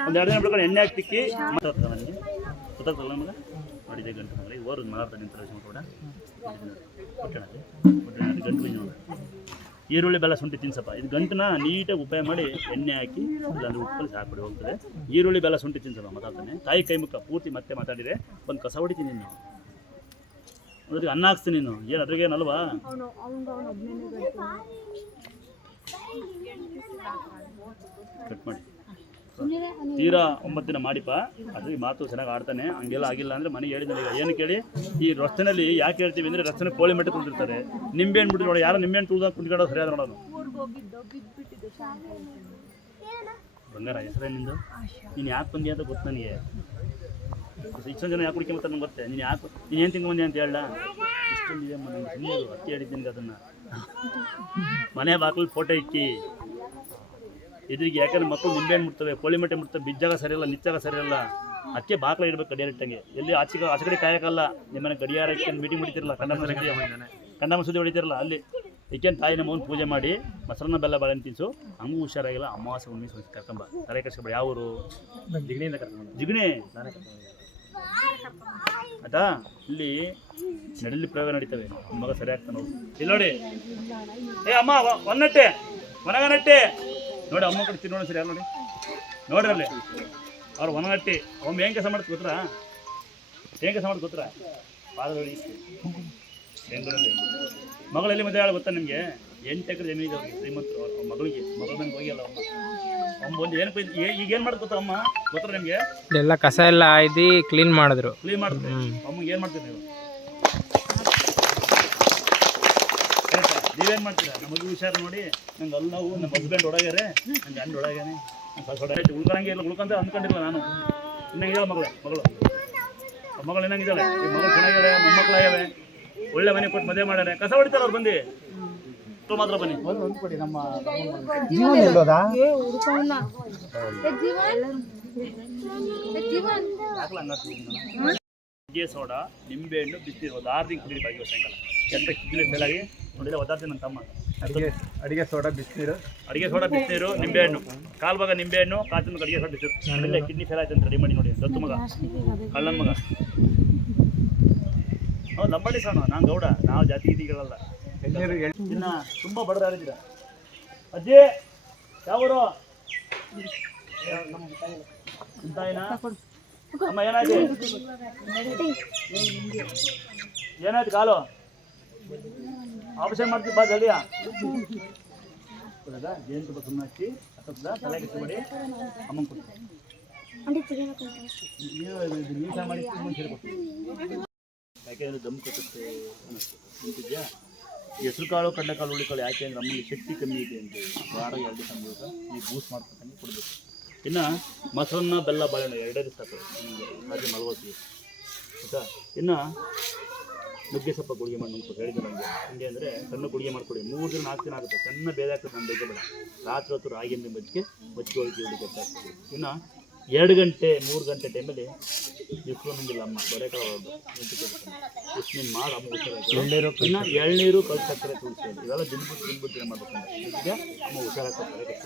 ಒಂದು 2 ದಿನ ಬಿಡ್ಕೊಂಡು ಎಣ್ಣೆ ಹಾಕಿ ತಿಕ್ಕಿ ಮಾತಾಡ್ತದೆ, ನನಗೆ ಗೊತ್ತಾಗ್ತಲ್ಲ ನಮಗೆ ನೋಡಿದೆ ಗಂಟು ಮಗಲಿ ಓರ್ ಮಾತಾಡ್ತಾ ನಿಂತಾರೆ ಕೂಡ ಗಂಟು ನೋಡಿ, ಈರುಳ್ಳಿ ಬೆಲ್ಲ ಶುಂಠಿ ತಿನ್ಸಪ್ಪ, ಇದು ಗಂಟನ್ನ ನೀಟಾಗಿ ಉಪಾಯ ಮಾಡಿ ಎಣ್ಣೆ ಹಾಕಿ ಇಲ್ಲಾಂದ್ರೆ ಉಪ್ಪಲ್ಲಿ ಹಾಕ್ಬಿಡಿ ಹೋಗ್ತದೆ, ಈರುಳ್ಳಿ ಬೆಲ್ಲ ಶುಂಠಿ ತಿನ್ಸಪ್ಪ ಮಾತಾಡ್ತಾನೆ, ತಾಯಿ ಕೈ ಮುಖ ಪೂರ್ತಿ ಮತ್ತೆ ಮಾತಾಡಿದರೆ ಒಂದು ಕಸ ಹೊಡಿತೀನಿ ನೀನು, ಅದ್ರಿಗೆ ಅನ್ನ ಹಾಕ್ಸ್ತೀನಿ ನೀನು, ಏನು ಅದ್ರಿಗೇನಲ್ವಾ? ಕಟ್ ಮಾಡಿ ತೀರಾ 9 ದಿನ ಮಾಡಿಪ್ಪ, ಅದ್ರಿಗೆ ಮಾತು ಚೆನ್ನಾಗಿ ಆಡ್ತಾನೆ, ಹಂಗೆಲ್ಲ ಆಗಿಲ್ಲ ಅಂದರೆ ಮನೆಗೆ ಹೇಳಿದ್ರೆ ಈಗ ಏನು ಕೇಳಿ, ಈ ರಸ್ತೆನಲ್ಲಿ ಯಾಕೆ ಹೇಳ್ತೀವಿ ಅಂದರೆ ರಸ್ತೆನ ಕೋಳಿ ಮಟ್ಟ ತುಳಿದಿರ್ತಾರೆ, ನಿಂಬೆ ಹಣ್ಣು ಬಿಟ್ಟು ನೋಡಿ, ಯಾರೋ ನಿಂಬೆ ಹಣ್ಣು ತುಳಿದಾಗ ಕುಂತ್ಕೊಳ್ಳೋ ಸರಿಯಾದ ನೋಡೋದು. ಬಂಗಾರ ಹೆಸರೇ ನಿಂದು, ನೀನು ಯಾಕೆ ಬಂದಿ ಅಂತ ಗೊತ್ತು ನನಗೆ, ಇಷ್ಟೊಂದು ಜನ ಯಾಕೆ ಕುಡಿಕೊಂಬತ್ತಾರೆ ನಂಗೆ ಗೊತ್ತೆ, ನೀನು ಯಾಕೆ ನೀನು ಏನು ತಿಂಗೊಂಬಂದಿ ಅಂತ ಹೇಳ, ಇಷ್ಟೊಂದು ಇದೆ ಮನೆ ಸುಮ್ಮನೆ ಅತ್ತಿ ಹೇಳಿದ್ದೀನಿ ಅದನ್ನು, ಮನೆ ಬಾಗಿಲು ಫೋಟೋ ಇಕ್ಕಿ ಎದುರಿಗೆ, ಯಾಕಂದ್ರೆ ಮಕ್ಕಳು ನಿಂಬೆಹಣ್ಣು ಮುಟ್ತವೆ, ಕೋಳಿ ಮಟ್ಟೆ ಮುಟ್ತವೆ, ಬಿಜ್ಜಾಗ ಸರಿಯಲ್ಲ, ನಿಚ್ಚಾಗ ಸರಿಯಲ್ಲ, ಅದಕ್ಕೆ ಬಾಕ್ಲ ಇಡ್ಬೇಕು ಗಡಿಯಾರ ಇಟ್ಟಂಗೆ, ಎಲ್ಲಿ ಆಚೆ ಕಡೆ ಕಾಯಕ್ಕಲ್ಲ, ನಿಮ್ಮನೆ ಗಡಿಯಾರ ಇಟ್ಕೊಂಡು ಮೀಟಿಂಗ್ ಹೊಡಿತಿರಲ್ಲ, ಕಂಡಮ ಸುದ್ದಿ ಹೊಡಿತಿರಲ್ಲ, ಅಲ್ಲಿ ಏಕೆಂದು ತಾಯಿ ನಮ್ಮನ್ನು ಪೂಜೆ ಮಾಡಿ ಮೊಸರನ್ನ ಬೆಲ್ಲ ಬಾಳೆಹಣ್ಣು ತಿನ್ಸು, ಹಂಗೂ ಹುಷಾರಾಗಿಲ್ಲ, ಅಮಾವಾಸ್ಯೆ ಹುಣ್ಣಿಮೆ ಕರ್ಕೊಂಬ, ತಲೆ ಕರ್ಸ್ಕೊಬೇಡ. ಯಾವ ಊರು? ಜಿಗಣಿಯಿಂದ ಕರ್ಕೊಂಡು, ಜಿಗಣಿ ಆಯ್ತಾ, ಇಲ್ಲಿ ನಡಲಿ ಪ್ರಯೋಗ ನಡೀತವೆ, ನಿಮ್ಮ ಮಗ ಸರಿ ಆಗ್ತಾನೆ ನೋಡಿ, ಇಲ್ಲಿ ನೋಡಿ, ಏ ಅಮ್ಮ ಒಂದಟ್ಟೆ ಒಣಗನಟ್ಟೆ ನೋಡಿ, ಅಮ್ಮ ಕಡೆ ತಿನ್ನೋಣ ಸರಿ, ಯಾರು ನೋಡಿ ನೋಡ್ರಿ ಅಲ್ಲಿ ಅವ್ರು ಒಣಗಟ್ಟಿ, ಒಮ್ಮೆ ಹೆಂಗೆ ಕೆಲಸ ಮಾಡ್ತು ಗೊತ್ತಾ, ಹೆಂಗೆ ಕೆಲಸ ಮಾಡ್ತು ಗೊತ್ತಾ, ಪಾದದಲ್ಲಿ ಬೆಂಗಳೂರಲ್ಲಿ ಮಗಳಲ್ಲಿ ಮದುವೆ ಆಳ ಗೊತ್ತಾ ನಿಮಗೆ, 8 ಎಕರೆ ಜಮೀನಿದೆ ಅವ್ರಿಗೆ, ಶ್ರೀಮಂತರು, ಮಗಳಿಗೆ ಮಗಳ ಮನೆಗೆ ಹೋಗಿಲ್ಲ, ಅಮ್ಮ ಬಂದು ಏನಕ್ಕೆ ಈಗ ಏನು ಮಾಡ್ತು ಗೊತ್ತಾ ಅಮ್ಮ ಗೊತ್ತಾ ನಿಮಗೆ ಎಲ್ಲ ಕಸ ಎಲ್ಲ ಆಯ್ದು ಕ್ಲೀನ್ ಮಾಡಿದ್ರು. ಕ್ಲೀನ್ ಮಾಡ್ತೀವಿ ಅಮ್ಮಗೆ ಏನು ಮಾಡ್ತೀವಿ ನೀವು ನೀವೇನು ಮಾಡ್ತೀರಾ ನಮಗೆ ಹುಷಾರು ನೋಡಿ ನಂಗೆ ಅಲ್ಲಿ ನಾವು ನಮ್ಮ ಹಸ್ಬೆಂಡ್ ಒಳಗ್ಯಾರೆ ನನ್ನ ಗಂಡ ಒಳಗೇನೆ ಆಯ್ತು ಉಳ್ಕೊಳಂಗೆ ಇಲ್ಲ ಉಳ್ಕೊಂತ ಅಂದ್ಕೊಂಡಿಲ್ಲ ನಾನು ಇನ್ನೂ ಹೇಳ ಮಗಳು ಮಗಳು ಏನಂಗಿದ್ದಾಳೆ ಈ ಮಗಳು ಚೆನ್ನಾಗಿದ್ದಾಳೆ ಮೊಮ್ಮಕ್ಕಳಾಗ್ಯಾವೆ ಒಳ್ಳೆ ಮನೆ ಕೊಟ್ಟು ಮದುವೆ ಮಾಡ್ಯಾರೆ ಕಸ ಹೊಡಿತಾರೆ ಅವ್ರು ಬಂದು ಮಾತ್ರ ಬನ್ನಿ ಕೊಡಿ ನಮ್ಮ ನುಗ್ಗೆ ಸೋಡಾ ನಿಂಬೆಹಣ್ಣು ಬಿಸಿನೀರು ಒಂದು 6 ದಿನ ಕುಡಿರಿ ಬಾಗಿ ಸಾಯಂಕಾಲ ಎಂತ ಕಿಡ್ನಿ ಫೇಲಾಗಿ ನೋಡಿಲ್ಲ ಒದ್ದಾಡ್ತೀನಿ ನನ್ನ ತಮ್ಮ ಅಡಿಗೆ ಸೋಡಾ ಬಿಸಿನೀರು ನಿಂಬೆಹಣ್ಣು ಕಾಲು ಭಾಗ ನಿಂಬೆಹಣ್ಣು ಕಾಚಿನ ಅಡಿಗೆ ಸೋಡಾ ಬಿಸಿನೀರು ಇಲ್ಲ ಕಿಡ್ನಿ ಫೇಲ್ ಆಯ್ತು ಅಂತ ರೆಡಿ ಮಾಡಿ ನೋಡಿ ದತ್ತು ಮಗ ಕಳ್ಳನ ಮಗ ಹೌದು ನಂಬಡಿ ಸಣ್ಣ ನಾನು ಗೌಡ ನಾವು ಜಾತಿ ಗೀತಿಗಳಲ್ಲ ಇನ್ನ ತುಂಬ ಬಡವರು ಯಾರಿದ್ದೀರ ಅಜ್ಜಿ ಯಾವರು ತಾಯಿನ ಅಮ್ಮ ಏನಾಯ್ತು ಏನಾಯ್ತು ಕಾಲು ಆಪರೇಷನ್ ಮಾಡ್ತೀವಿ ಬಾ ಜಲ್ದಿಯಾ ಜೇನು ತುಂಬ ಸುಮ್ಮನೆ ಹಚ್ಚಿ ಹತ್ತದ ತಲೆ ಕೆಟ್ಟಬೇಡಿ ಅಮ್ಮಂಗೆ ಕೊಡ್ತೀನಿ ನೀರು ಸಹ ಮಾಡಿ ಸೇರಿಕೊಡ್ತೀನಿ ಯಾಕೆಂದರೆ ದಮ್ ಕಟ್ಟುತ್ತೆ ಅನ್ನಿಸ್ತು ನಿಂತಿದ್ಯಾ ಹೆಸರು ಕಾಳು ಕಡಲೆಕಾಳು ಹುಳಿಕಾಳು ಯಾಕೆ ಅಂದರೆ ಅಮ್ಮನಿಗೆ ಶಕ್ತಿ ಕಮ್ಮಿ ಇದೆ ಅಂತ ವಾರ 2 ದಿವಸ ಬೇಕು ಈ ಬೂಸ್ಟ್ ಮಾಡ್ಕೊಂಡು ಕೊಡಬೇಕು ಇನ್ನು ಮೊಸರನ್ನ ಬೆಲ್ಲ ಬಾಳೆಹಣ್ಣು 2 ದಿವಸ ಸಾಕು ನಿಮಗೆ ಹಾಗೆ ಮಲಗೋತಿಗೆ ಆಯಿತಾ ಇನ್ನು ನುಗ್ಗೆ ಸೊಪ್ಪ ಗುಳಿಗೆ ಮಾಡಿ ನುಗ್ಗು ಹೇಳಿದೆ ನನಗೆ ಹಿಂಗೆ ಅಂದರೆ ಸಣ್ಣ ಗುಳಿಗೆ ಮಾಡಿಕೊಡಿ 3 ದಿನ 4 ದಿನ ಆಗುತ್ತೆ ಸಣ್ಣ ಬೇರೆ ಆಗ್ತದೆ ನಾನು ಬೇಗ ಬೇಡ ರಾತ್ರಿ ಹೊತ್ತು ರಾಗಿಯಿಂದ ಮಜ್ಜಿಗೆ ಹೋಗಿ ಗೊತ್ತಾಗ್ತದೆ ಇನ್ನು 2 ಗಂಟೆ 3 ಗಂಟೆ ಟೈಮಲ್ಲಿ ಬಿಸಿಲು ನಂಗಿಲ್ಲ ಅಮ್ಮ ಬರೆಕಾಲ ಬಿಸಿಲು ಮಾಡಿ ಅಮ್ಮ ಹುಷಾರಾಗ್ತದೆ ಇನ್ನು ಎಳ್ನೀರು ಕಲ್ಸಕ್ಕರೆ ತುಳಸಿ ಇವೆಲ್ಲ ದಿನಬಿಟ್ಟು ಮಾಡಬೇಕು ಅಮ್ಮ ಹುಷಾರಾಗ್ತದೆ